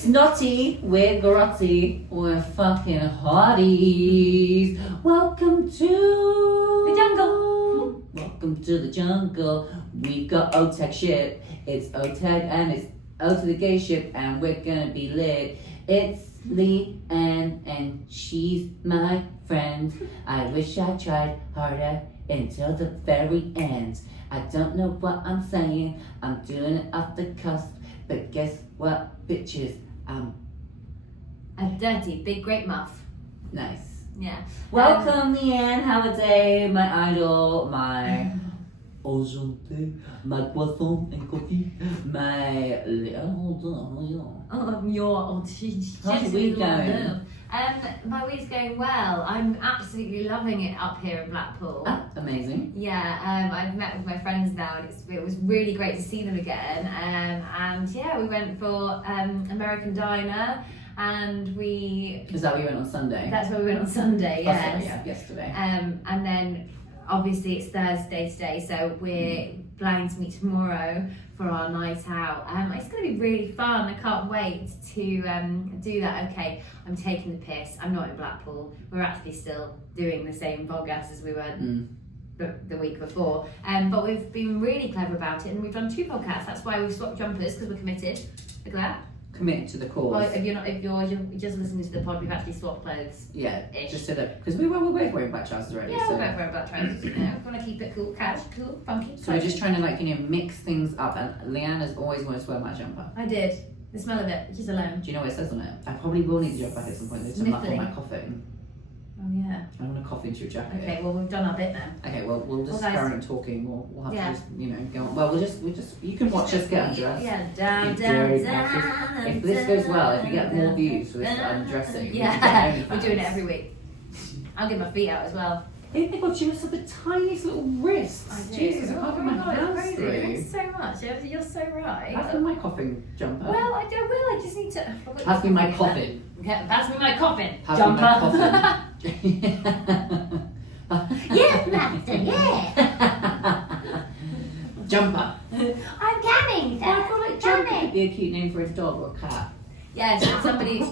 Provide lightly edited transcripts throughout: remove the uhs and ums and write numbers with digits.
It's Notty, we're grotty, we're fucking hotties. Welcome to the jungle. Welcome to the jungle. We got O-Tech shit. It's O-Tech and it's O to the gay ship, and we're gonna be lit. It's Lee and she's my friend. I wish I tried harder until the very end. I don't know what I'm saying, I'm doing it off the cusp. But guess what, bitches? A dirty, big, great muff. Nice. Yeah. Welcome, Leanne Halliday, my idol, my enchanté, my poisson and coffee, my. How's your week going? My week's going well. I'm absolutely loving it up here in Blackpool. Ah, amazing. Yeah, I've met with my friends now, and it was really great to see them again. And yeah, we went for American Diner, and we. Is that where you went on Sunday? That's where we went on Sunday. Oh, Yes. sorry, yeah, yesterday. And then obviously it's Thursday today, so we're planning to meet tomorrow for our night out. It's going to be really fun. I can't wait to do that. Okay, I'm taking the piss. I'm not in Blackpool. We're actually still doing the same podcast as we were the week before. But we've been really clever about it, and we've done 2 podcasts. That's why we've swapped jumpers, because we're committed. Look at that. Committed to the cause. Well, if you're just listening to the pod, we've actually swapped clothes. Yeah, just so that, because we were both wearing black trousers already. Yeah, so. we're both wearing black trousers. You know, we want to keep it cool, cash, cool, funky. So we're just trying to mix things up, and Leanne has always wanted to wear my jumper. I did. The smell of it, just alone. Do you know what it says on it? I probably will need a jumper at some point though, to muffle Sniffling. my coughing. Oh yeah. I don't want to cough into your jacket. Okay, well we've done our bit now. Okay, well we'll just Well, guys- carry on talking. We'll have Yeah. to just go on. Well, we'll just you can watch us get undressed. Yeah, down, You down, dirty down. bastards. If this goes well, if we get more views for this undressing, we can Yeah, get we're doing it OnlyFans. every week. I'll get my feet out as well. Oh my god, you must have the tiniest little wrists. I do. Jesus, I can't get my hands Thanks through. so much. You're so right. Pass me my coughing jumper. Well, I will. I just need to. Pass me my coffin. Okay, pass me my coffin. Pass Jumper. me my coffin. Yes, master. Yeah. Jumper. I'm coming, sir. I feel like Jumper would be a cute name for a dog or a cat. Yes, somebody.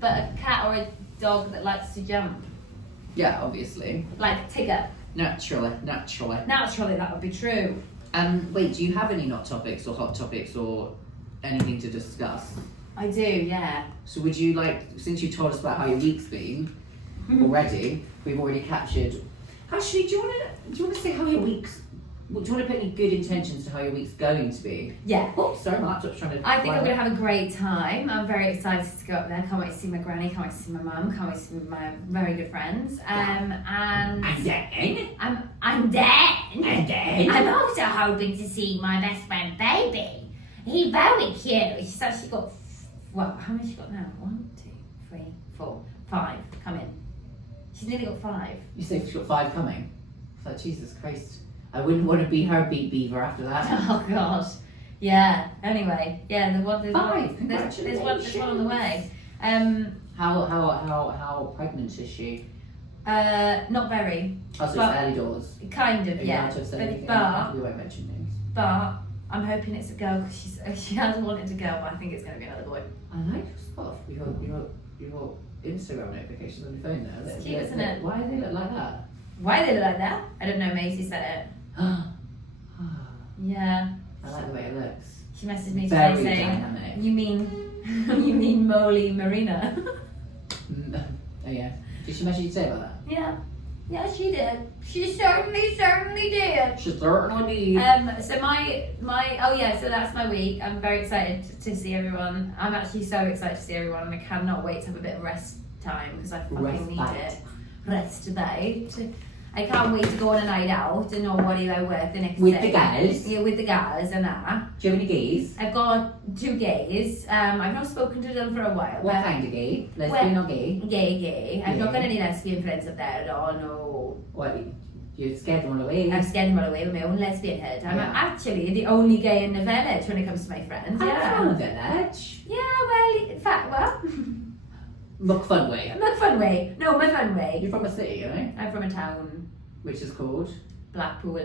But a cat or a dog that likes to jump, Yeah, obviously. like Tigger. Naturally. Naturally, that would be true. Wait, do you have any not topics or hot topics or anything to discuss? I do, yeah. So would you since you told us about how your week's been already, we've already captured. Actually, do you want to say how your week's? Do you want to put any good intentions to how your week's going to be? Yeah. Oh, sorry, Mark. I was trying to. I think I'm going to have a great time. I'm very excited to go up there. Can't wait to see my granny. Can't wait to see my mum. Can't wait to see my very good friends. And then. I'm dead. And then. I'm also hoping to see my best friend baby. He's very cute. She's actually got how many has she got now? 1, 2, 3, 4, 5 coming. She's nearly got 5. You say she's got 5 coming. It's like Jesus Christ. I wouldn't want to be her beat beaver after that. Oh gosh. Yeah. Anyway, yeah. There's 5. There's one on the way. How pregnant is she? Not very. Oh, so it's But- early doors. Kind of, Are you yeah. allowed to say But, anything? but We won't mention names. I'm hoping it's a girl because she has wanted a girl, but I think it's going to be another boy. I like stuff. Your Instagram notifications on your phone now. It's cute, isn't it? Why do they look like that? Why they look like that? I don't know. Maisie said it. Yeah. I like the way it looks. She messaged me Very today saying, dynamic. "You mean Molly Marina?" Oh yeah. Did she message you today about that? Yeah. Yeah, she did. She certainly did. She certainly did. So so that's my week. I'm very excited to see everyone. I'm actually so excited to see everyone, and I cannot wait to have a bit of rest time because I fucking need it. Rest today. I can't wait to go on a night out and know what I work the next With day. the guys? Yeah, with the guys and that. Do you have any gays? I've got 2 gays. I've not spoken to them for a while. What but kind of gay? Lesbian or gay? Gay. I've not Yeah. got any lesbian friends up there at all, no. What? You're scared to run away? I'm scared to run away with my own lesbian head. I'm Yeah. actually the only gay in the village when it comes to my friends. I'm Yeah. from a village. Yeah, well, in fact, McFunway. my fun way. No, my fun way. You're from a city, right? I'm from a town, Which is called? Blackpool.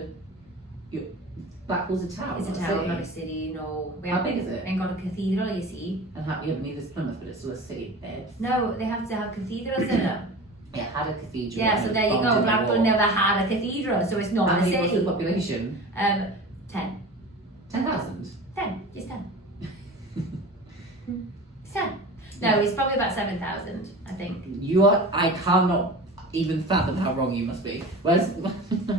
Blackpool's a town. It's a not town, city. not a city, no. How big is it? Ain't got a cathedral, you see. And how, yeah, neither is Plymouth, but it's still a city, babe. No, they have to have cathedrals in it. It had a cathedral. Yeah, and so it there you bombed go. in the Blackpool war. never had a cathedral, so it's not How a many was the city. population? 10. 10,000. 10. Just 10. It's 10. No, it's probably about 7,000, I think. I cannot even fathom how wrong you must be. Where's, I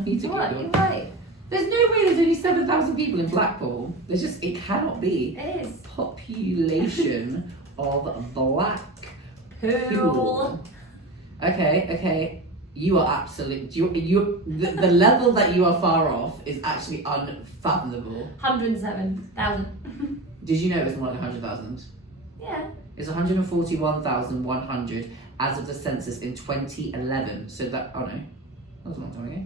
need to What? Google. You're right. There's no way there's only 7,000 people in Blackpool. It cannot be. It is. Population of Blackpool. Pool. Okay. You are absolutely. The level that you are far off is actually unfathomable. 107,000. Did you know it was more like 100,000? Yeah. It's 141,100 as of the census in 2011. So that, oh no, that was a long time ago.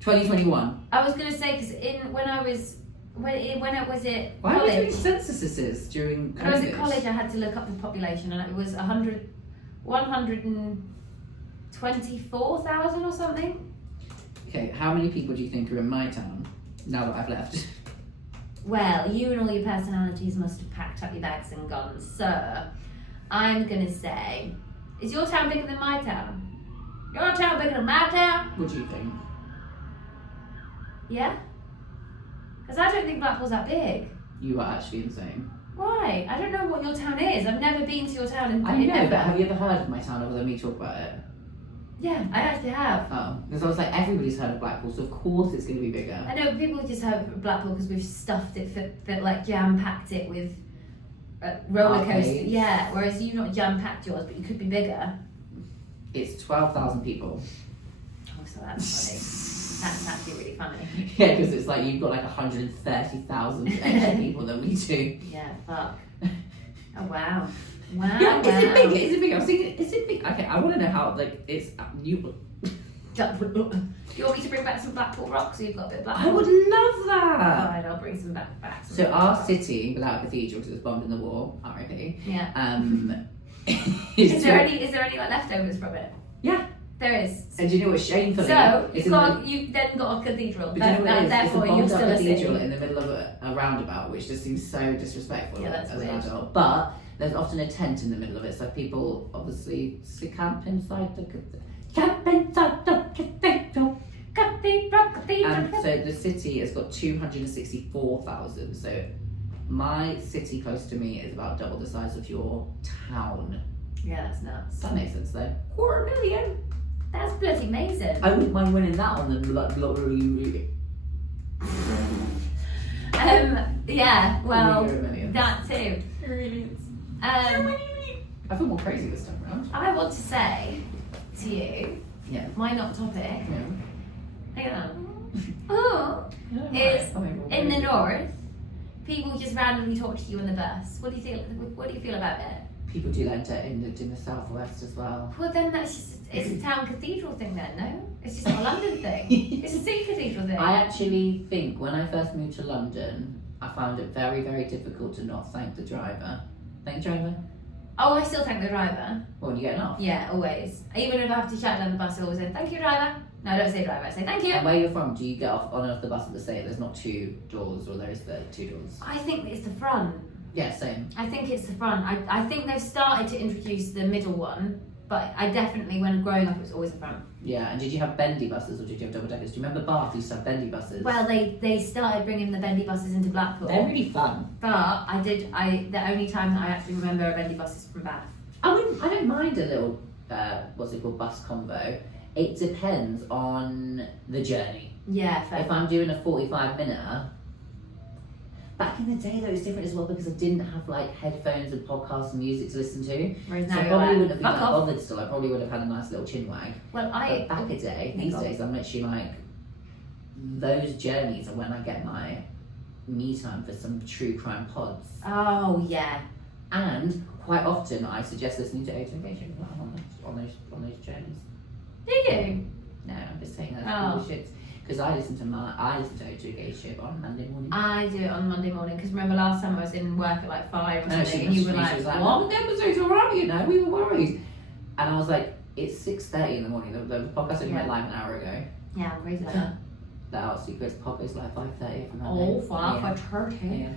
2021. I was going to say, because when I was at Why are we doing college, censuses during when I was at COVID? college, I had to look up the population, and it was 124,000 or something. Okay, how many people do you think are in my town now that I've left? Well, you and all your personalities must have packed up your bags and gone, sir. I'm going to say, is your town bigger than my town? Your town bigger than my town? What do you think? Yeah? Because I don't think Blackpool's that big. You are actually insane. Why? I don't know what your town is. I've never been to your town in I know, never. but have you ever heard of my town other than me talk about it? Yeah, I actually have. Oh, because I was like, everybody's heard of Blackpool, so of course it's going to be bigger. I know people just have Blackpool because we've stuffed it, like jam-packed it with roller coasters. Arcades. Yeah, whereas you've not jam-packed yours, but you could be bigger. It's 12,000 people. Oh, so that's funny. That's actually really funny. Yeah, because it's like you've got like 130,000 extra people than we do. Yeah, fuck. Oh, wow. Wow, Yeah, wow. is it big? Is it big? I was thinking, is it big? Okay, I want to know how, like, it's, you... Do you want me to bring back some Blackpool rock so you've got a bit of I Blackpool? would love that! Alright, I'll bring some back. Some So our rock. city, without a cathedral, because it was bombed in the war, RIP, Yeah. is Is there any like leftovers from it? Yeah. There is. And do you know what shamefully? So it's you've then got a cathedral. But do you know what it is? It's a Therefore, you're bombed up still a cathedral city. in the middle of a roundabout, which just seems so disrespectful Yeah, that's as an weird. adult. But there's often a tent in the middle of it, so people obviously camp inside the cathedral. And so the city has got 264,000. So my city close to me is about double the size of your town. Yeah, that's nuts. That makes sense though. 250,000. That's bloody amazing. I wouldn't mind winning that on the lottery. Yeah, well, Millions. that too. I feel more crazy this time around. I want to say to you, Yeah. my not topic, Yeah. hang on. Oh, is in the north, people just randomly talk to you on the bus. What do you feel about it? People do that in the southwest as well. Well, then it's a town cathedral thing then, no? It's just not a London thing. It's a city cathedral thing. I actually think when I first moved to London, I found it very, very difficult to not thank the driver. Thank the driver? Oh, I still thank the driver. Well, when you get off. Yeah, always. Even if I have to shout down the bus, I always say, thank you, driver. No, I don't say driver, I say thank you. And where you're from, do you get off on and off the bus at the same? There's not two doors, or there is the two doors? I think it's the front. Yeah, same. I think it's the front. I think they've started to introduce the middle one, but I definitely, when growing up, it was always the front. Yeah, and did you have bendy buses or did you have double deckers? Do you remember Bath used to have bendy buses? Well, they started bringing the bendy buses into Blackpool. They're really fun. But the only time that I actually remember a bendy bus is from Bath. I don't mind a little, bus combo. It depends on the journey. Yeah, fair. If I'm doing a 45-minute, back in the day though it was different as well because I didn't have like headphones and podcasts and music to listen to. Whereas So now I you're probably like, wouldn't have been fuck that off. bothered still. I probably would have had a nice little chin wag. Well, But back a day, these days, I'm literally like, those journeys are when I get my me time for some true crime pods. Oh, yeah. And quite often I suggest listening to Age Invasion on those journeys. Do you? No, I'm just saying that's Oh. bullshit. Because I listen to Age Invasion on Monday morning. I do it on Monday morning because remember last time I was in work at like 5 or No, something she and you were messaged me, she was like, like, what? "What episodes are on, you know? We were worried." And I was like, it's 6:30 in the morning. The podcast only went live an hour ago. Yeah, I'm crazy like that. that out secrets. Pop is like 5:30 from that Oh, day. 5:30. Yeah.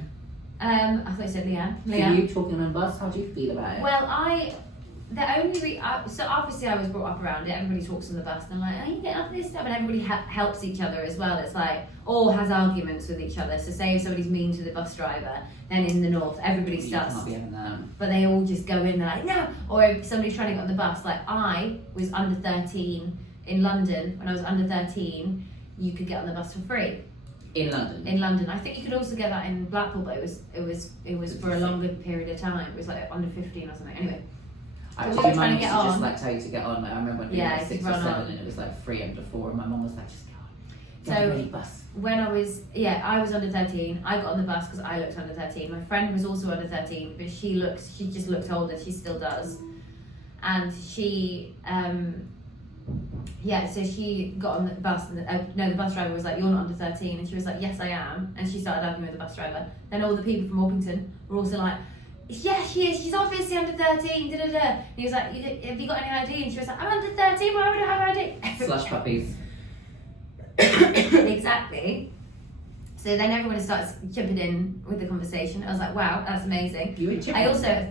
I thought you said Leanne. For Leanne. you talking on a bus, how do you feel about it? Well, the only so obviously I was brought up around it. Everybody talks on the bus, and I'm like, oh, you get up this stuff, and everybody helps each other as well. It's like all has arguments with each other. So say if somebody's mean to the bus driver, then in the north everybody starts. You can't be having that. But they all just go in, they're like, no. Or if somebody's trying to get on the bus, like I was under 13 in London. When I was under 13, you could get on the bus for free. In London. In London, I think you could also get that in Blackpool, but it was for a longer period of time. It was like under 15 or something. Anyway. Actually, So mine used to to get just on. like tell you to get on. Like, I remember when we Yeah, were 6 or run 7 on. and it was like 3 under 4, and my mum was like, just get on. So- Get on the ready bus. When I was under 13. I got on the bus because I looked under 13. My friend was also under 13, but she just looked older. She still does, and she so she got on the bus, and the bus driver was like, "You're not under 13," and she was like, "Yes, I am," and she started arguing with the bus driver. Then all the people from Orpington were also like, "Yeah, she is. She's obviously under 13." Da da da. And he was like, "Have you got any ID?" And she was like, "I'm under 13. Why would I have ID?" Slush puppies. Exactly. So then everyone starts jumping in with the conversation. I was like, wow, that's amazing. You were I also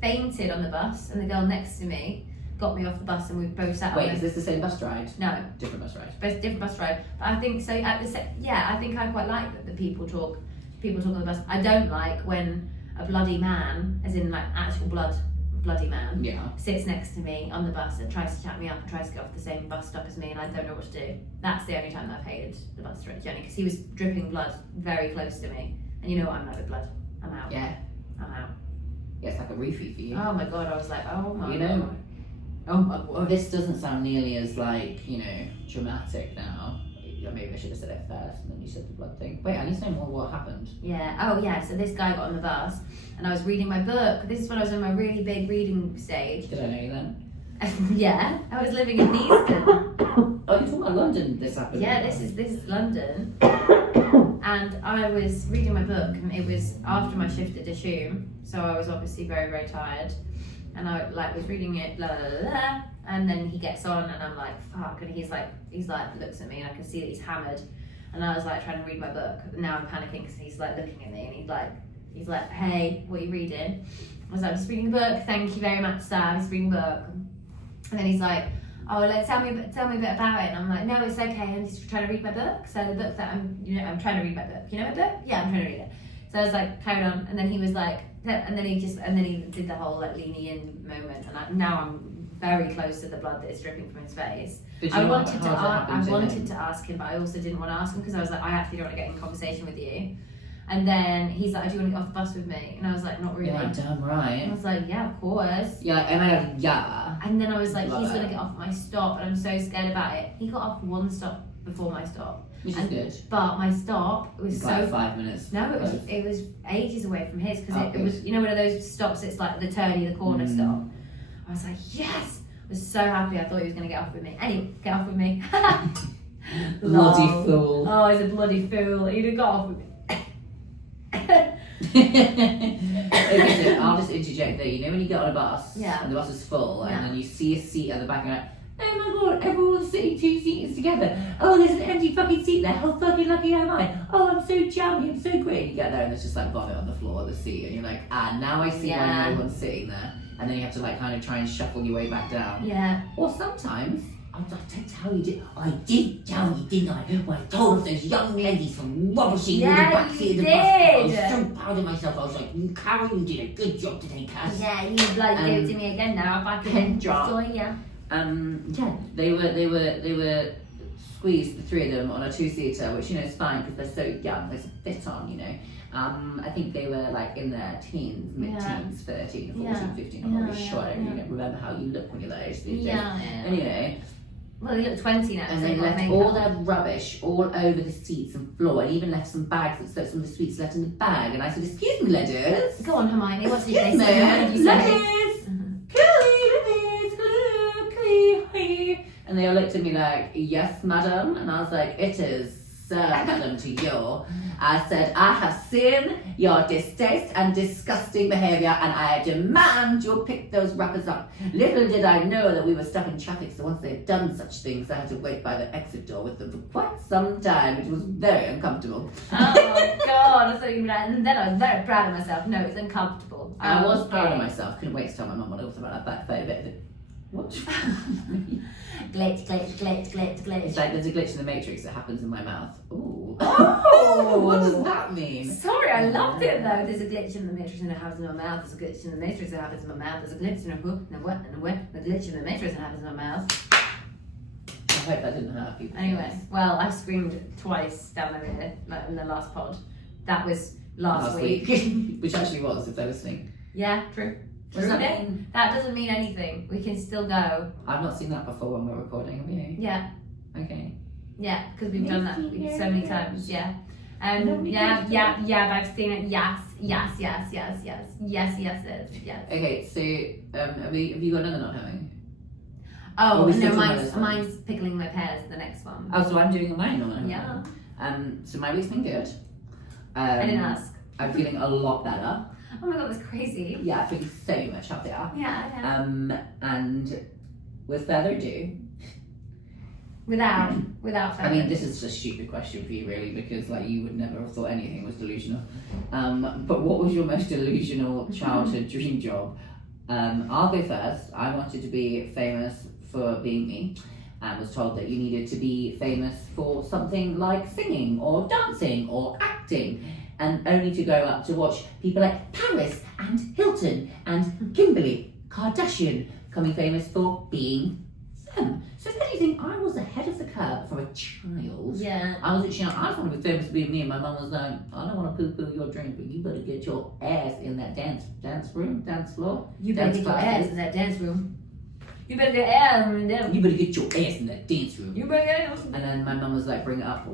fainted on the bus, and the girl next to me got me off the bus, and we both sat Wait, on is the... this the same bus ride? No, Different bus ride. both different bus ride. But I think so. I think I quite like that the people talk on the bus. I don't like when a bloody man, as in like actual bloody man, Yeah. sits next to me on the bus and tries to chat me up and tries to get off the same bus stop as me, and I don't know what to do. That's the only time that I've hated the bus journey, because he was dripping blood very close to me, and you know what I'm like with blood. I'm out. Yeah. I'm out. Yeah, it's like a roofie for you. Oh my god, I was like, oh my You know, god. Oh my god. This doesn't sound nearly as like, dramatic now. Maybe I should have said it first and then you said the blood thing. Wait, I need to know more what happened. Yeah. Oh yeah. So this guy got on the bus, and I was reading my book. This is when I was in my really big reading stage. Did I know you then? Yeah. I was living in Easton. Oh, you're talking about London this happened? Yeah. This is London. And I was reading my book, and it was after my shift at Dishoom, so I was obviously very, very tired. And I was reading it, blah, blah, blah, blah, and then he gets on, and I'm like, fuck, and he's like, looks at me, and I can see that he's hammered. And I was like trying to read my book, and now I'm panicking because he's like looking at me, and he's like, hey, what are you reading? I was like, I'm just reading a book, thank you very much, sir, I'm just reading a book. And then he's like, oh, tell me a bit about it. And I'm like, no, it's okay, I'm just trying to read my book. So the book that I'm trying to read my book. You know my book? Yeah, I'm trying to read it. So I was like, carried on, and then he was like, and then he did the whole like leaning in moment, and now I'm very close to the blood that is dripping from his face. I wanted to ask him, but I also didn't want to ask him because I was like, I actually don't want to get in conversation with you. And then he's like, do you want to get off the bus with me? And I was like, not really. Yeah, damn right. And I was like, yeah, of course. Yeah, and I had yeah. And then I was like, Love he's it. going to get off at my stop, and I'm so scared about it. He got off one stop before my stop. Which is good. But my stop was It's so... like 5 minutes. No, it was ages away from his, because it good. was, one of those stops, it's like the turny, the corner stop. I was like, yes! I was so happy. I thought he was going to get off with me. Anyway, get off with me. Bloody Lol. fool. Oh, he's a bloody fool. He'd have got off with me. Okay, so I'll just interject there. You know when you get on a bus Yeah. and the bus is full Yeah. and then you see a seat at the back and you're like, oh my god, everyone's sitting 2 seats together. Oh, there's an empty fucking seat there. How fucking lucky am I? Oh, I'm so jammy, I'm so great. You get there and there's just like vomit on the floor of the seat and you're like, now I see why no one's sitting there. And then you have to like kind of try and shuffle your way back down. Yeah. Or sometimes, I did tell you, didn't tell you, didn't I? When I told off those young ladies from rubbishing in the back seat of the bus. I was so proud of myself. I was like, Carol, you did a good job today, Cass. Yeah, you bloody gave it to me again now. If I Pen can drop. enjoy you. Yeah, they were squeezed, the 3 of them, on a 2-seater, which is fine because they're so young. There's a fit on, I think they were like in their teens, mid-teens, 13, 14, 15. I'm not really sure. I don't really remember how you look when you're that age these days. Anyway. Well, they look 20 now. And so they they've got left makeup. all their rubbish all over the seats and floor, and even left some bags, so some of the sweets left in the bag. And I said, excuse me, ladies. Go on, Hermione. What did you say? Excuse me, What did you say? ladies. Hello, ladies. Hello. And they all looked at me like, yes, madam. And I was like, it is Sir, madam, to you. I said, I have seen your distaste and disgusting behaviour, and I demand you'll pick those rappers up. Little did I know that we were stuck in traffic, so once they had done such things, I had to wait by the exit door with them for quite some time, which was very uncomfortable. Oh God, I thought you were like, and then I was very proud of myself. No, it's uncomfortable. I was proud of myself. Couldn't wait to tell my mum what it was about that photo. What? Glitch. It's like there's a glitch in the Matrix that happens in my mouth. Ooh. Oh. What does that mean? Sorry, I loved it though. There's a glitch in the Matrix and it happens in my mouth. There's a glitch in the Matrix that happens in my mouth. There's a glitch in a whoop and a what and a what. The glitch in the Matrix that happens in my mouth. I hope that didn't hurt people. Anyway, well, I screamed twice down the ear like in the last pod. That was last week. Which actually was, if they're listening. Yeah, true. What does that mean? That doesn't mean anything. We can still go. I've not seen that before when we're recording, have you? Yeah. Okay. Yeah, because we've done that so many times. Yeah. Yeah, but I've seen it. Yes. Okay, so have you got another not having? Oh, we no, still talking about mine's pickling my pears, the next one. Oh, so I'm doing mine not having. Yeah. So my week's been good. I didn't ask. I'm feeling a lot better. Oh my God, that's crazy. Yeah, I feel so much happier. Yeah. And with further ado, Without I mean, this is a stupid question for you, really, because like you would never have thought anything was delusional. But what was your most delusional childhood dream job? I'll go first. I wanted to be famous for being me, and was told that you needed to be famous for something like singing or dancing or acting, and only to go up to watch people like Paris and Hilton and Kimberly Kardashian becoming famous for being them. So if anything, I was ahead of the curve for a child. Yeah. I was actually, I just want to be famous for being me, and my mum was like, I don't want to poo-poo your dream, but you better get your ass in that dance floor. You better dance get your classes. ass in that dance room. You better get your ass in that. You better get your ass in that dance room. You better get your ass. And then my mum was like, bring it on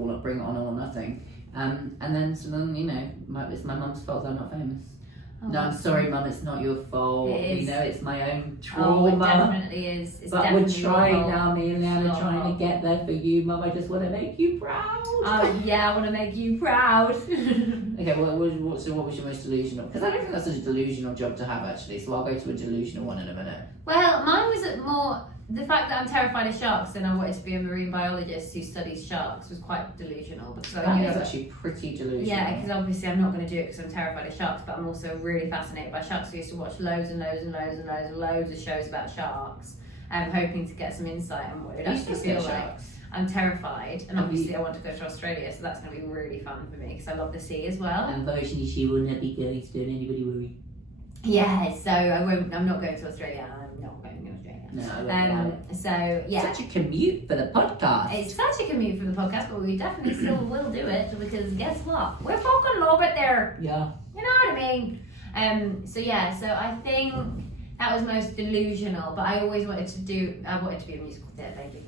or nothing. And then, you know, it's my mum's fault I'm not famous. Oh, No, I'm sorry, Mum, it's not your fault. It is. You know, it's my own Oh, it trauma. definitely is. It's But we're definitely trying your fault. now, me and Leanna, It's your trying fault. to get there for you, Mum. I just want to make you proud. Oh yeah, I want to make you proud. Okay, what was your most delusional? Because I don't think that's such a delusional job to have, actually. So I'll go to a delusional one in a minute. Well, mine was more the fact that I'm terrified of sharks and I wanted to be a marine biologist who studies sharks was quite delusional because I That knew is actually pretty delusional. yeah, because obviously I'm not going to do it because I'm terrified of sharks, but I'm also really fascinated by sharks. So I used to watch loads of shows about sharks. Hoping to get some insight on what it You actually still feels get like. sharks. I'm terrified, and Have obviously I want to go to Australia, so that's going to be really fun for me because I love the sea as well. Unfortunately, she will not be going, so don't anybody worry. Yeah, so I'm not going to Australia. I'm not going to Australia. No, I won't. So yeah. Such a commute for the podcast. It's such a commute for the podcast, but we definitely still will do it because guess what? We're fucking love it there. Yeah. You know what I mean? So I think that was most delusional, but I always wanted to be a musical theatre baby.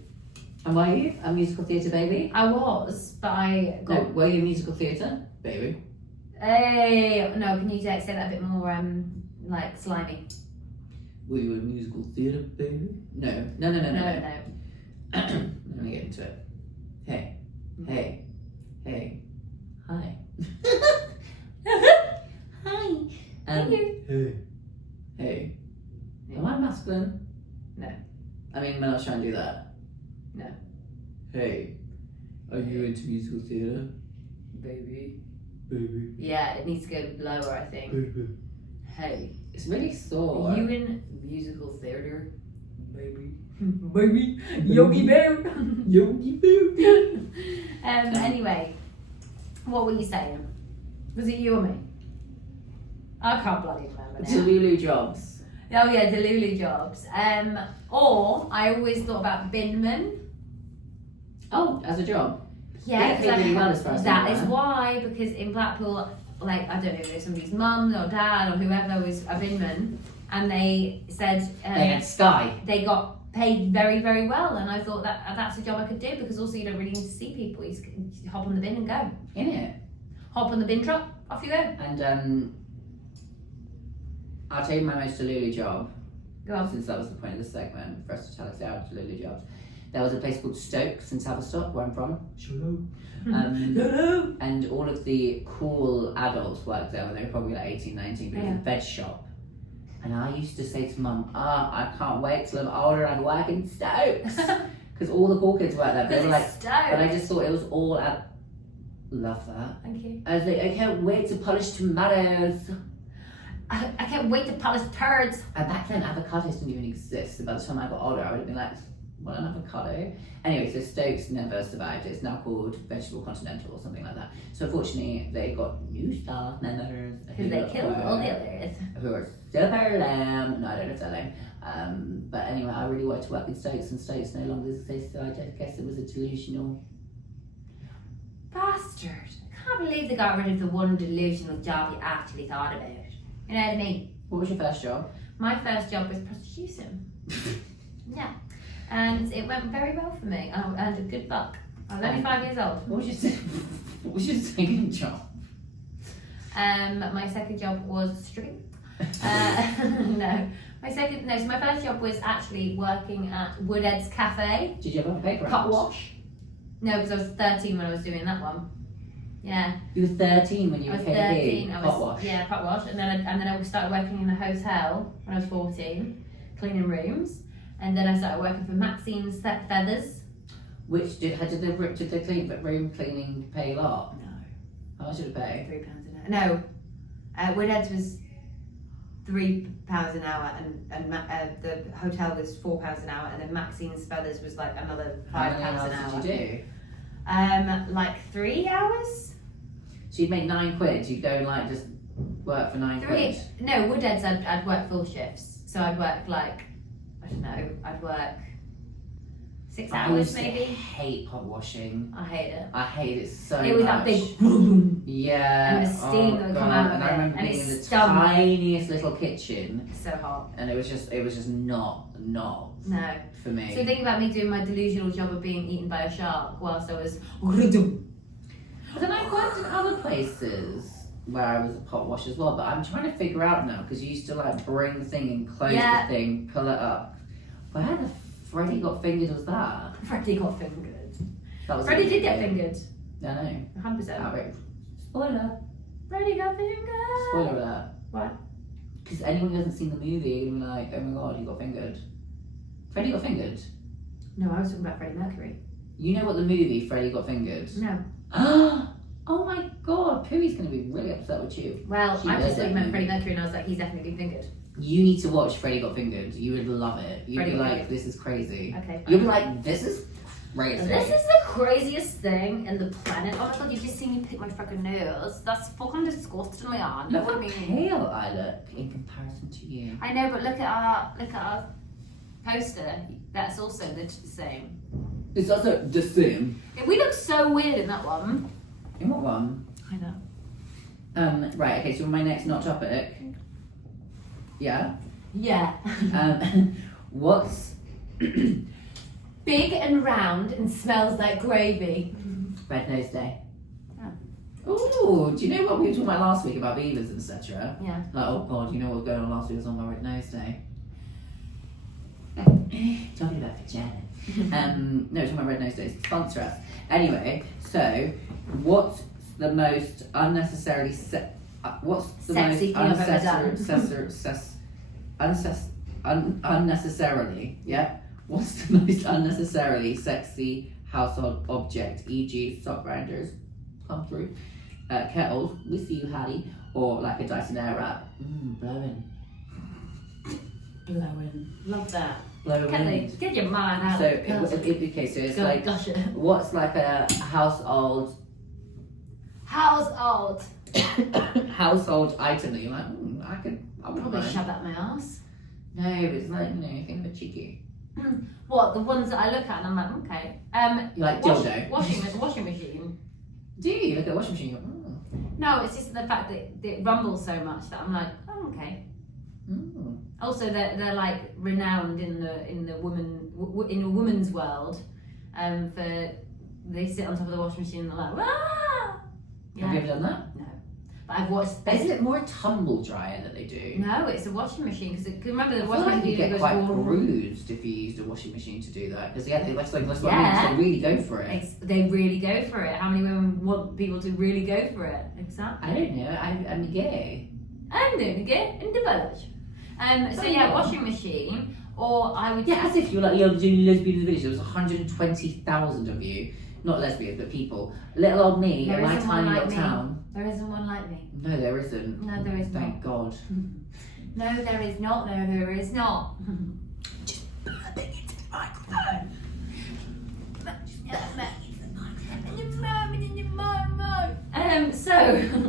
And were you a musical theatre baby? I was, but I No, got. were you a musical theatre baby? Hey, no, can you say that a bit more like slimy? Were you a musical theatre baby? No. No. Let me get into it. Hey. Hi. Hi. Thank you. Hey. Am I masculine? No. I mean, when I was trying to do that. No. Hey. Are you into musical theatre? Baby. Yeah, it needs to go lower, I think. Hey, It's really sore. are you in musical theatre? Baby. Yogi Bear. Anyway, what were you saying? Was it you or me? I can't bloody remember now. Delulu jobs. Oh yeah, Delulu jobs. Or I always thought about binman. Oh, as a job. Yeah, They pay really well as far as I that know, is right? why, because in Blackpool, like I don't know if somebody's mum or dad or whoever was a binman, and they said They had Sky. they got paid very, very well, and I thought that's a job I could do because also you don't really need to see people. You just hop on the bin and go. In it. Hop on the bin truck, off you go. And I'll tell you my most Delulu job. Go on. Since that was the point of the segment, for us to tell us our Delulu jobs. There was a place called Stokes in Tavistock, where I'm from. Hello. And all of the cool adults worked there when they were probably like 18, 19, but it was a veg shop. And I used to say to Mum, I can't wait till I'm older and I work in Stokes. Because all the cool kids worked there. They were like, Stokes. but I just thought it was all love that. Thank you. I was like, I can't wait to polish tomatoes. I can't wait to polish turds. And back then, avocados didn't even exist. So by the time I got older, I would have been like, what, an avocado? Anyway, so Stokes never survived. It's now called Vegetable Continental or something like that. So unfortunately, they got new staff members. Because they killed all the others. Who are super lame. No, I don't know if they're lame. But anyway, I really wanted to work in Stokes, and Stokes no longer exists, so I just guess it was a delusional bastard. I can't believe they got rid of the one delusional job you actually thought about. You know what I mean? What was your first job? My first job was prostitution. Yeah. And it went very well for me. I earned a good buck. I was only 5 years old. What was your second job? My second job was stripping. No. So my first job was actually working at Woodhead's Cafe. Did you have a paper Pot wash. No, because I was 13 when I was doing that one. Yeah. You were 13 when you I was became 13. pot wash. Yeah, pot wash. And then I started working in a hotel when I was 14, cleaning rooms. And then I started working for Maxine's Feathers. Which did the room cleaning pay a lot? No. How much did it pay? £3 an hour. No. Woodhead's was £3 an hour, and the hotel was £4 an hour, and then Maxine's Feathers was like another £5 How many an hours hour. did you do? Like 3 hours. So you'd make £9. You'd go and like just work for £9. No, Woodhead's I'd work full shifts, so I'd work like, I don't know, I'd work 6 hours maybe. I hate pot washing. I hate it. I hate it so much. It was that big boom. Yeah. And the steam that would come out of and it. I remember And being it in the stung. tiniest little kitchen, So hot. and it was just not No. for me. So think about me doing my delusional job of being eaten by a shark whilst I was. But then I worked in other places where I was a pot wash as well, but I'm trying to figure out now, because you used to like bring the thing and close the thing, pull it up. Where the Freddy Got Fingered was that? Freddie got fingered. That was Freddie did get fingered. I know. 100%. Outrage. Spoiler. Freddie got fingered. Spoiler alert. Why? Because anyone who hasn't seen the movie will be like, oh my god, he got fingered. Freddy got fingered? No, I was talking about Freddie Mercury. You know what the movie Freddy Got Fingered? No. Oh my god, Pooey's going to be really upset with you. Well, She I knows just thought that you meant movie. Freddie Mercury, and I was like, he's definitely been fingered. You need to watch Freddy Got Fingered. You would love it. You'd Freddie be Got like, Fingered. this is crazy. Okay. You'll be like, this is crazy. This is the craziest thing in the planet. Oh my god, you've just seen me pick my fucking nose. That's fucking disgustingly on. Look What how do you mean? pale I look in comparison to you. I know, but look at our poster. That's also the same. It's also the same. We look so weird in that one. In what one? I know. Right, okay, so my next not topic. Yeah? Yeah. What's Big and round and smells like gravy. Red Nose Day? Oh. Ooh, do you know what we were talking about last week about beavers, etc.? Yeah. Like, oh god, you know what was going on last week was on my Red Nose Day. Talking about vagina. No, talking about Red Nose Day. Sponsor us. Anyway, so what's the most unnecessarily what's the Sexy most thing I've ever done. unnecessarily, yeah? What's the most unnecessarily sexy household object, e.g. sock grinders, come through, kettles, we see you Hattie, or like a Dyson Airwrap, blowing. Love that. Blowing. Get your mind out. So, okay, so it's like, Gosh, what's like a household household. household item that you're like, I wouldn't Probably mind. shove that in my ass. No, but it's like, you know, think of it cheeky. What, the ones that I look at and I'm like, okay. You like dildo? Washing machine. Do you look at a washing machine? You go, No, it's just the fact that it rumbles so much that I'm like, oh, okay. Also, they're like renowned in the woman's world, for they sit on top of the washing machine and they're like, ah! Yeah. Have you ever done that? No. But I've watched. Isn't it more a tumble dryer that they do? No, it's a washing machine because remember the I washing feel like machine you get goes quite all- bruised if you used a washing machine to do that. Because that's what I mean. Yeah. They really go for it. They really go for it. How many women want people to really go for it? Exactly. I don't know. I'm gay. I'm doing it again in the village. So yeah, washing machine, or I would. Yeah, as if you're like you're doing lesbian in the village. There was 120,000 of you, not lesbians but people. Little old me There in my isn't one tiny like little me. town. There isn't one like me. No, there isn't. No, there is Thank God. No, there is not. No, there is not. Just burping into the microphone. So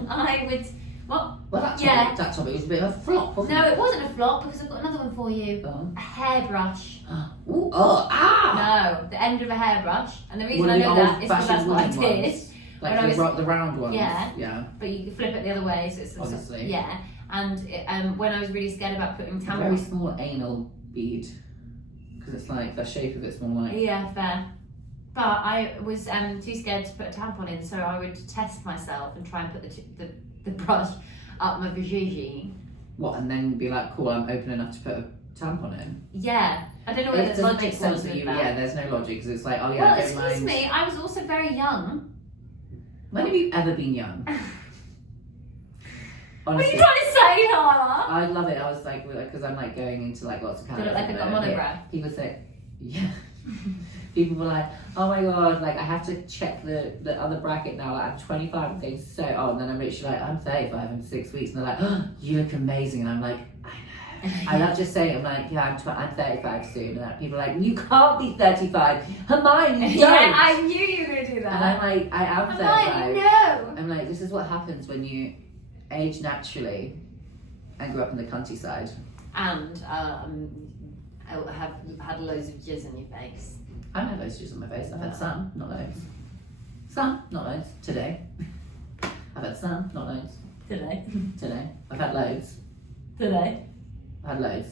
I would. What? Well, that Yeah. topic was a bit of a flop, wasn't No, it? it wasn't a flop because I've got another one for you. Go on. A hairbrush. Ooh, ah! No, the end of a hairbrush. And the reason One I of know the that is because that's what I old-fashioned did. wooden ones. Like When I the round ones. Yeah. Yeah. But you can flip it the other way, so it's Obviously. yeah. And when I was really scared about putting A very tampons. small anal bead. Because it's like the shape of it's more like. Yeah, fair. But I was too scared to put a tampon in, so I would test myself and try and put the brush up my vajayjay. What, and then be like, cool, I'm open enough to put a tampon in? Yeah, I don't know whether It there's doesn't logic make sense was that with you, that. yeah, there's no logic because it's like, oh yeah, Well, I don't excuse mind. me, I was also very young. When have you ever been young? What are Honestly, you trying to say, Hannah? I love it. I was like, because I'm like going into like lots of Did it calories. like I got monograph? People say, yeah. People were like, oh my god, like I have to check the other bracket now. Like I'm 25 and things so and then I'm literally like, I'm 35 in 6 weeks, and they're like, oh, you look amazing, and I'm like, I know. I love just saying it. I'm like, yeah, I'm 35 soon, and that people are like, you can't be 35, Hermione, you don't. Yeah, I knew you were going to do that. And I'm like, I am 35. Hermione, no. I'm like, this is what happens when you age naturally and grew up in the countryside. And I have had loads of jizz on your face. I haven't had loads of jizz on my face. I've had some, not loads. Some, not loads. Today. I've had some, not loads. Today. Today. I've had loads. Today. I've had loads.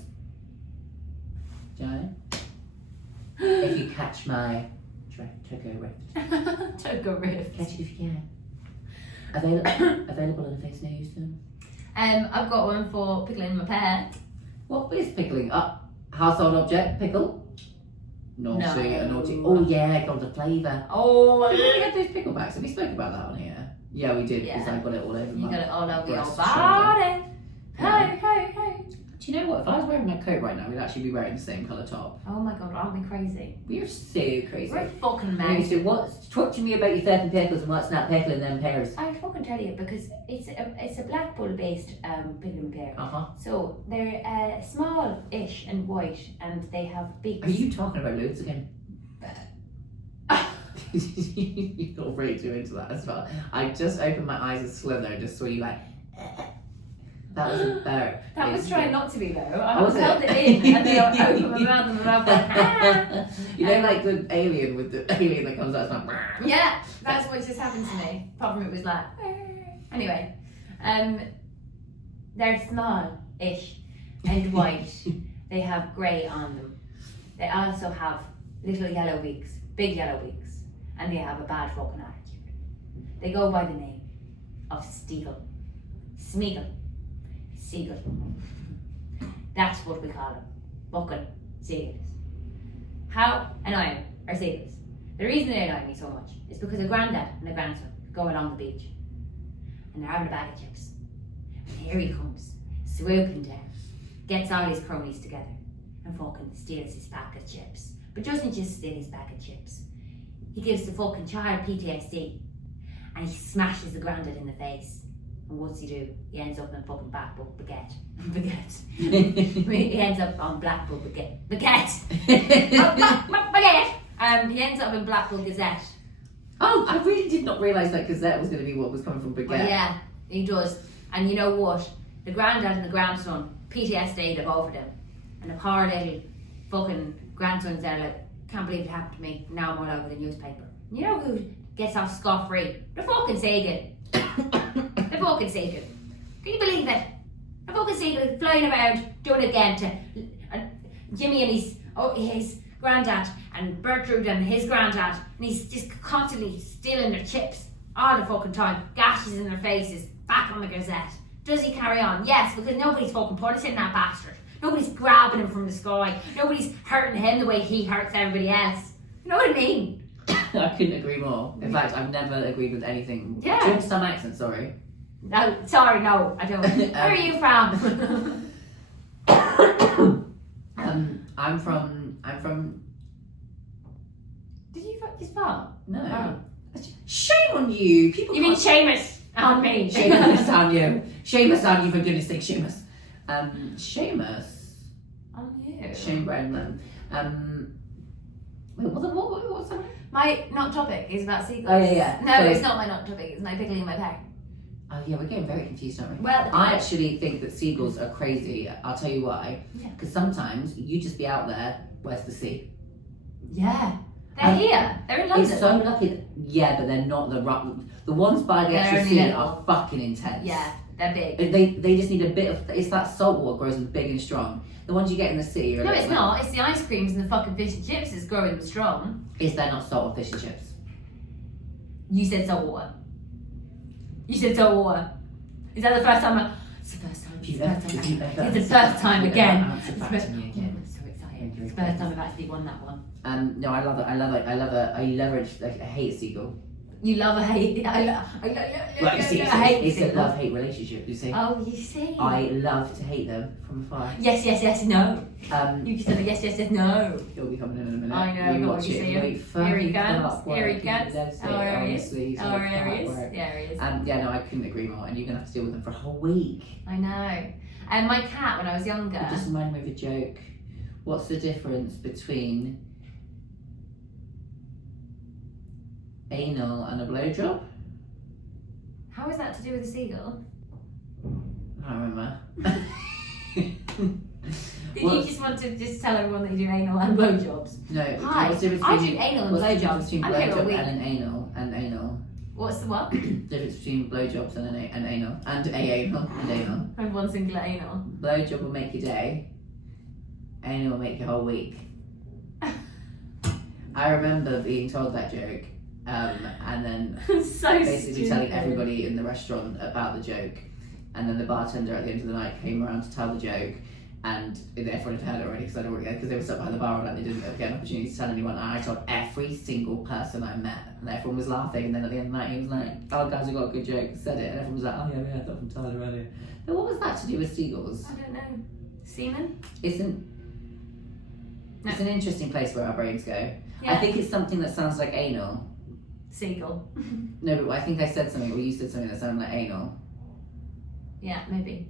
Do you know? If you catch my Togo rift. Togo rift. Catch it if you can. Available in a face near Houston. I've got one for pickling my pear. What is pickling up? Household object, pickle. Naughty, No. a naughty. Oh yeah, got the flavour. Oh, Did we get those picklebacks? Have we spoke about that on here? Yeah, we did because Yeah. I got it all over you my got it all over your breast, body. Yeah. Hey, hey, hey. Do you know what? If I was wearing my coat right now, we'd actually be wearing the same colour top. Oh my god, aren't we crazy? We are so crazy. We're fucking Okay, mad. so talk to me about your first pickles and what's not pickling them pears. I fucking tell you because it's a black bull based pickling pear. Uh-huh. So they're small-ish and white, and they have beaks. Are you talking about loads again? You're not really too into that as well. I just opened my eyes and slither and just saw you like that was a burp. That was trying not to be though. I Was held it? it in and then I opened my mouth and my mouth went, ah. You know, like the alien with the alien that comes out, it's like, Yeah, that's what just happened to me. Apart from it was like, anyway, they're small-ish and white. They have grey on them. They also have little yellow beaks, big yellow beaks, and they have a bad fucking attitude. They go by the name of Steagle, Smeagol, Seagull. That's what we call them, fucking seagulls. How annoying are seagulls? The reason they annoy me so much is because a granddad and a grandson go along the beach and they're having a bag of chips. And here he comes, swooping down, gets all his cronies together and fucking steals his bag of chips. But doesn't just steal his bag of chips. He gives the fucking child PTSD and he smashes the granddad in the face. And what's he do? He ends up in fucking Blackpool baguette. He ends up on Blackpool baguette. He ends up in Blackpool Gazette. oh, I really did not realise that Gazette was going to be what was coming from Baguette. Well, yeah, he does. And you know what? The granddad and the grandson PTSD'd of both of them. And the poor little fucking grandson's there like, can't believe it happened to me. Now I'm all over the newspaper. You know who gets off scot-free? The fucking seagull. The fucking seagull. Can you believe it? The fucking seagull flying around doing it again to Jimmy and his granddad and Bertrude and his granddad, and he's just constantly stealing their chips all the fucking time. Gashes in their faces. back on the Gazette. Does he carry on? Yes, because nobody's fucking punishing that bastard. Nobody's grabbing him from the sky. Nobody's hurting him the way he hurts everybody else. You know what I mean? I couldn't agree more. In fact, I've never agreed with anything. Yeah. Do you have some accent? Sorry. No, sorry, no, I don't. Where are you from? I'm from. Did you just fart? No. Oh. Shame on you. People. You mean Seamus on me? Seamus on you. Seamus on you, for goodness sake, Seamus. Seamus. On you. Shane Brownman. Wait, what's that? My not topic is about seagulls. Oh yeah. No, So- it's not my not topic. It's my pickle in my pen. Oh yeah, we're getting very confused, aren't we? Well, I actually think that seagulls are crazy. I'll tell you why. Yeah. Because sometimes you just be out there. Where's the sea? Yeah, they're here. They're in London. It's so lucky. Yeah, but they're not the ones by the They're actual only sea little. are fucking intense. Yeah, they're big. They just need a bit of. It's that salt water grows them big and strong. The ones you get in the sea are. No, it's not. It's the ice creams and the fucking fish and chips that's growing them strong. Is there not salt or fish and chips? You said salt water. You said salt water. Is that the first time? It's the first time. It's the first time. It's the first time again. Answer back to me again. I'm so excited. It's the first time I've actually won that one. No, I love it. I love it. I hate a seagull. You love a hate. I Well, you see, I hate it's a seagulls. love-hate relationship. You see. Oh, you see. I love to hate them from afar. Yes, no. You just said yes, no. He'll be coming in a minute. I know, You got watch what you it. see. Wait, Here he fucking comes. fuck Here he work. comes. Devastating, Oh, here he is. honestly, so Oh, here he fuck is. work. Yeah, he is. Yeah, no, I couldn't agree more. And you're gonna have to deal with them for a whole week. I know. And my cat, when I was younger. It just reminded me of a joke. What's the difference between anal and a blowjob? How is that to do with a seagull? I don't remember. Did you just want to just tell everyone that you do anal and blowjobs? No. Hi, What's the difference I do between- anal and what's the difference blowjobs. between I'm here all blowjob week. and an anal and anal? What's the what? Difference between blowjobs and an anal and anal and anal. And one singular anal. Blowjob will make your day. Anal will make your whole week. I remember being told that joke, and then So basically stupid. telling everybody in the restaurant about the joke, and then the bartender at the end of the night came around to tell the joke, and everyone had heard it already because they were stuck behind the bar and they didn't get an opportunity to tell anyone. And I told every single person I met, and everyone was laughing. And then at the end of the night, he was like, "Oh, guys, we got a good joke." Said it, and everyone was like, "Oh yeah, we heard that from Tyler earlier." But what was that to do with seagulls? I don't know. Semen? It's an interesting place where our brains go. Yeah. I think it's something that sounds like anal. Seagull. No, but I think I said something, or you said something that sounded like anal. Yeah, maybe.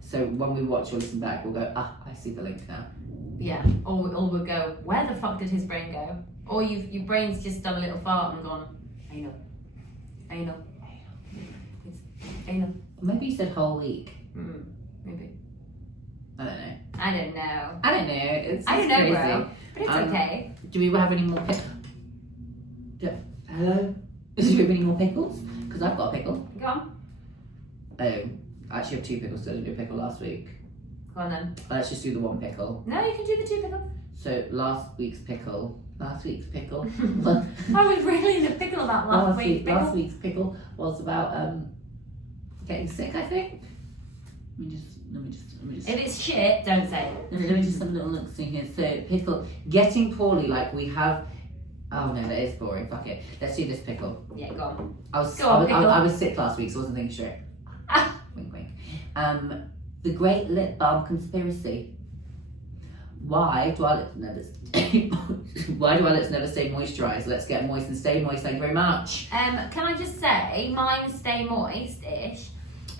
So when we watch or listen back, we'll go, I see the link now. Yeah. Or we'll go, where the fuck did his brain go? Or your brain's just done a little fart and gone, anal. Anal. It's anal. Maybe you said whole week. Maybe. I don't know. I don't know. I don't know. It's I don't know, crazy. bro. But it's okay. Do we have any more pickles? Hello? Do we have any more pickles? Because I've got a pickle. Go on. I actually have two pickles, so I didn't do a pickle last week. Go on then. Let's just do the one pickle. No, you can do the two pickles. So last week's pickle. I was really in the pickle about last week's pickle. Last week's pickle was about getting sick, I think. Let me just. If it's shit, don't say it. Let me just have a little look see here. So pickle, getting poorly, like we have. Oh no, that is boring. Fuck it. Let's do this pickle. Yeah, go on. I was sick last week, so I wasn't thinking straight. Wink, wink. The Great Lip Balm Conspiracy. Why do our lips never? Why do our lips never stay moisturised? Let's get moist and stay moist. Thank you very much. Can I just say, mine stay moist-ish.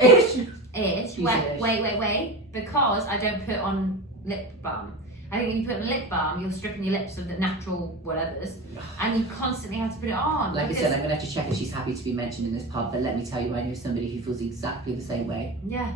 Ish. Ish. You said ish. Wait. Because I don't put on lip balm. I think if you put on lip balm, you're stripping your lips of the natural whatevers, and you constantly have to put it on. Like I said, I'm going to have to check if she's happy to be mentioned in this pub, but let me tell you, I know somebody who feels exactly the same way. Yeah.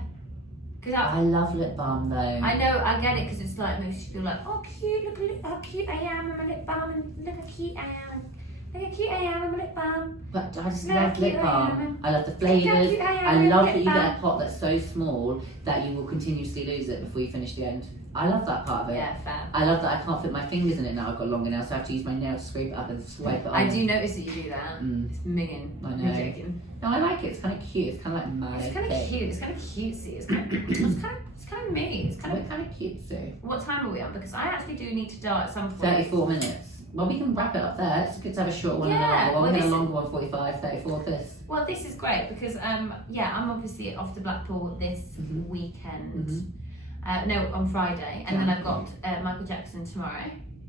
Because I love lip balm though. I know, I get it, because it's like, makes you feel like, oh cute, look how cute I am with my lip balm, and look how cute I am. Look how cute I am, I'm a lip balm. But I just No, love cute lip I balm. am. I love the Look how flavours. cute I am, I I'm a love lip that you get balm. a pot that's so small that you will continuously lose it before you finish the end. I love that part of it. Yeah, fair. I love that I can't fit my fingers in it now. I've got longer nails, so I have to use my nails to scrape it up and swipe it on. I do notice that you do that. Mm. It's minging. I I'm know. joking. No, I like it. It's kind of cute. It's kind of like my It's kind of thing. cute. It's kind of cutesy. It's kind of me. It's kind of. We're kind of cute too. What time are we on? Because I actually do need to dart at some point. 34 minutes. Well, we can wrap it up there. It's good to have a short one and a Yeah, longer one. well, We had a this- longer one, 45, 34 this. Well, this is great because I'm obviously off to Blackpool this Mhm. weekend. Mhm. No, on Friday, and then Yeah. I've got Michael Jackson tomorrow.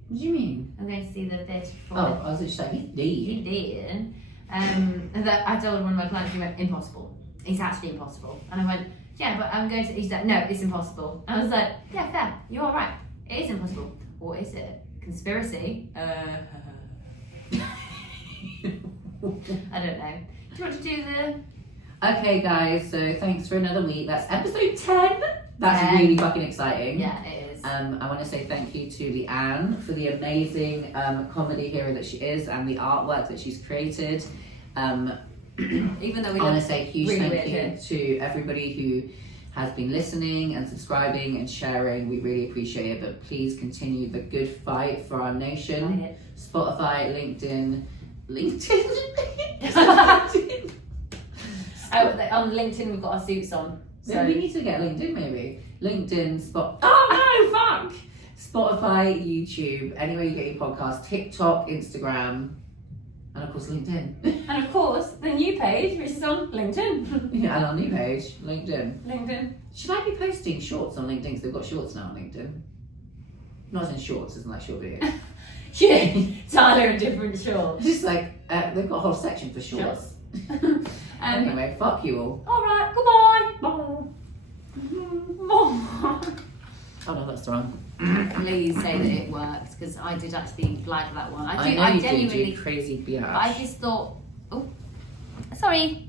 What do you mean? I'm going to see the theatre Oh, performance. I was just like, He he did. And that I told one of my clients, he went, impossible. It's actually impossible. And I went, yeah, but I'm going to. He's like, no, it's impossible. I was like, yeah, fair. You're all right. It is impossible. Or is it? Conspiracy? I don't know. Do you want to do the? Okay, guys, so thanks for another week. That's episode 10. That's 10. really fucking exciting. Yeah, it is. I want to say thank you to Leanne for the amazing comedy hero that she is and the artwork that she's created. Even though we I want look to say a huge really thank weird you to everybody who has been listening and subscribing and sharing. We really appreciate it, but please continue the good fight for our nation. Like it. Spotify, LinkedIn. On LinkedIn, we've got our suits on. So Maybe we need to get LinkedIn, maybe. LinkedIn, Oh no, fuck! Spotify, YouTube, anywhere you get your podcast, TikTok, Instagram, and of course LinkedIn. and of course, the new page, which is on LinkedIn. Yeah, and our new page, LinkedIn. LinkedIn. Should I be posting shorts on LinkedIn? Because they've got shorts now on LinkedIn. Not as in shorts, isn't like short videos. Shit, Tyler in different shorts. Just like, they've got a whole section for shorts. Anyway, fuck you all. Alright, goodbye. Bye. Oh no, that's wrong. Please say that it worked, because I did actually like that one. I know you genuinely, do, you crazy bitch. but I just thought, oh, sorry.